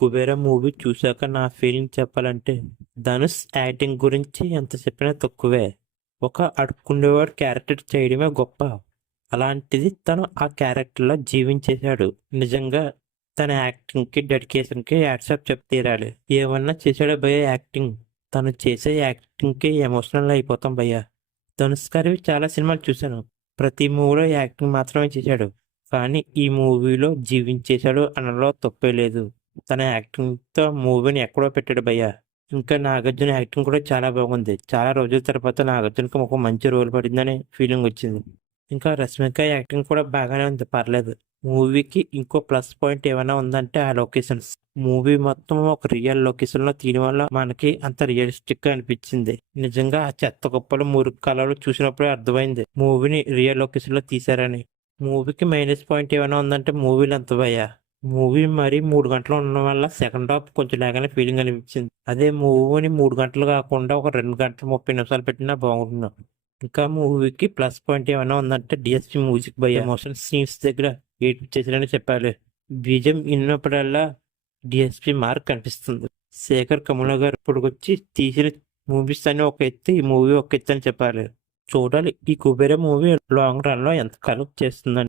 'Kubera' movie చూశాక నా feeling చెప్పాలంటే, ధనుష్ యాక్టింగ్ గురించి ఎంత చెప్పినా తక్కువే. ఒక అడుక్కుండేవాడు క్యారెక్టర్ చేయడమే గొప్ప. అలాంటిది తను ఆ క్యారెక్టర్‌లో జీవించేశాడు. నిజంగా తన యాక్టింగ్‌కి, డెడికేషన్‌కి హ్యాట్స్ ఆఫ్ చెప్పి తీరాలి. ఏమన్నా చేశాడా భయ్యా యాక్టింగ్. తను చేసే యాక్టింగ్‌కి ఎమోషనల్ అయిపోతాం భయ్యా. ధనుష్ గారివి చాలా సినిమాలు చూశాను. ప్రతి మూవీలో యాక్టింగ్ మాత్రమే చేశాడు. కానీ ఈ మూవీలో జీవించేశాడు అనడంలో తప్పే లేదు. తన యాక్టింగ్‌తో మూవీని ఎక్కడో పెట్టాడు భయ్యా. ఇంకా నాగార్జున యాక్టింగ్ కూడా చాలా బాగుంది. చాలా రోజుల తర్వాత నాగార్జునకి ఒక మంచి రోల్ పడిందనే ఫీలింగ్ వచ్చింది. ఇంకా రష్మిక యాక్టింగ్ కూడా బాగానే ఉంది, పర్లేదు. మూవీకి ఇంకో ప్లస్ పాయింట్ ఏమైనా ఉందంటే ఆ లొకేషన్స్. మూవీ మొత్తం ఒక రియల్ లొకేషన్‌లో తీయడం వల్ల మనకి అంత రియలిస్టిక్‌గా అనిపించింది. నిజంగా ఆ చెత్త కుప్పలు, మురికి కాలువలు చూసినప్పుడే అర్థమైంది మూవీని రియల్ లొకేషన్‌లో తీశారని. మూవీకి మైనస్ పాయింట్ ఏమైనా ఉందంటే మూవీ లెంత్ భయ్యా. మూవీ మరీ 3 గంటలు ఉండడం వల్ల సెకండ్ హాఫ్ కొంచెం లాగానే ఫీలింగ్ అనిపించింది. అదే మూవీని 3 గంటలు కాకుండా ఒక 2 గంటలు 30 నిమిషాలు పెట్టినా బాగుండును. ఇంకా మూవీకి ప్లస్ పాయింట్ ఏమైనా ఉందంటే డీఎస్‌పీ మ్యూజిక్ భయ్యా. ఎమోషన్ సీన్స్ దగ్గర ఏడ్పించేసాడని చెప్పాలి. బీజీఎం విన్నప్పుడల్లా డీఎస్‌పీ మార్క్ కనిపిస్తుంది. శేఖర్ కమల గారు ఇప్పుడుకొచ్చి తీసిన మూవీస్ అన్ని ఒక ఎత్తు, ఈ మూవీ ఒక ఎత్తు అని చెప్పాలి. చూడాలి ఈ 'కుబేర' మూవీ లాంగ్ రన్‌లో ఎంత కలెక్ట్ చేస్తుందని.